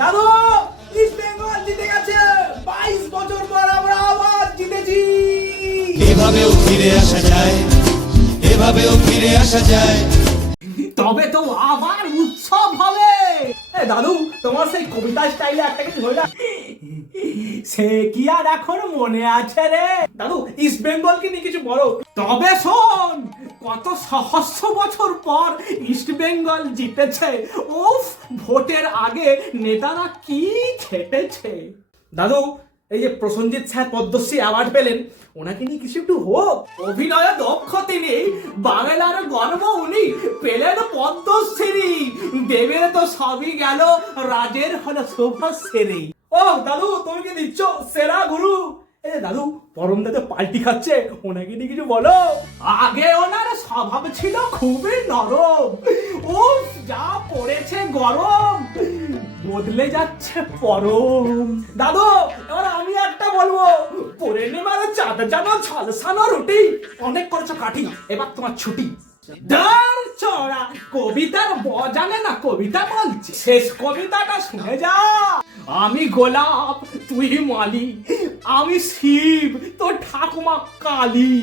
দাদু, ইস্ট বেঙ্গল জিতে গেছে। 22 বছর পর আমরা আবার জিতেছি। এভাবেও ফিরে আসা যায়, এভাবেও ফিরে আসা যায়। তবে তো আবার উৎসব হবে। দাদু, তোমার সেই কবিতা স্টাইলে একটা কিছু হইল, সে কি আর এখন মনে আছে রে? দাদু, ইস্ট বেঙ্গলকে নিয়ে কিছু বলো। তবে শোন, কত সহস্র বছর পর ইস্ট বেঙ্গল জিতেছে। উফ, ভোটের আগে নেতারা কি খেটেছে। দাদু, এই যে প্রসেনজিৎ স্যার পদ্মশ্রী অ্যাওয়ার্ড পেলেন, ওনাকে নিয়ে কিছু একটু হোক। অভিনয়ে দক্ষ তিনি, বাংলার গর্ব উনি, পেলেন পদ্মশ্রী। দেবের তো সবই গেল, রাজের হলো শুভশ্রী। ও দাদু, তুমি কি দিচ্ছ সেরা গুরু? দাদু, পরম দাদা পাল্টি খাচ্ছে, ওনাকে নিয়ে কিছু বলো। আগে ওনার স্বভাব ছিল খুবই নরম, উফ যা পড়েছে গরম, বদলে যাচ্ছে পরম। দাদু, এবার আমি একটা বলবো, পূর্ণিমার চাঁদ জানো ঝলসানো রুটি, অনেক করেছো কাঠি, এবার তোমার ছুটি। দাঁড় চড়া কবিতার জানে না কবিতা বলছি, শেষ কবিতাটা শুনে যা। আমি গোলাপ, তুই মালি, আমি শিব, তোর ঠাকুমা কালী।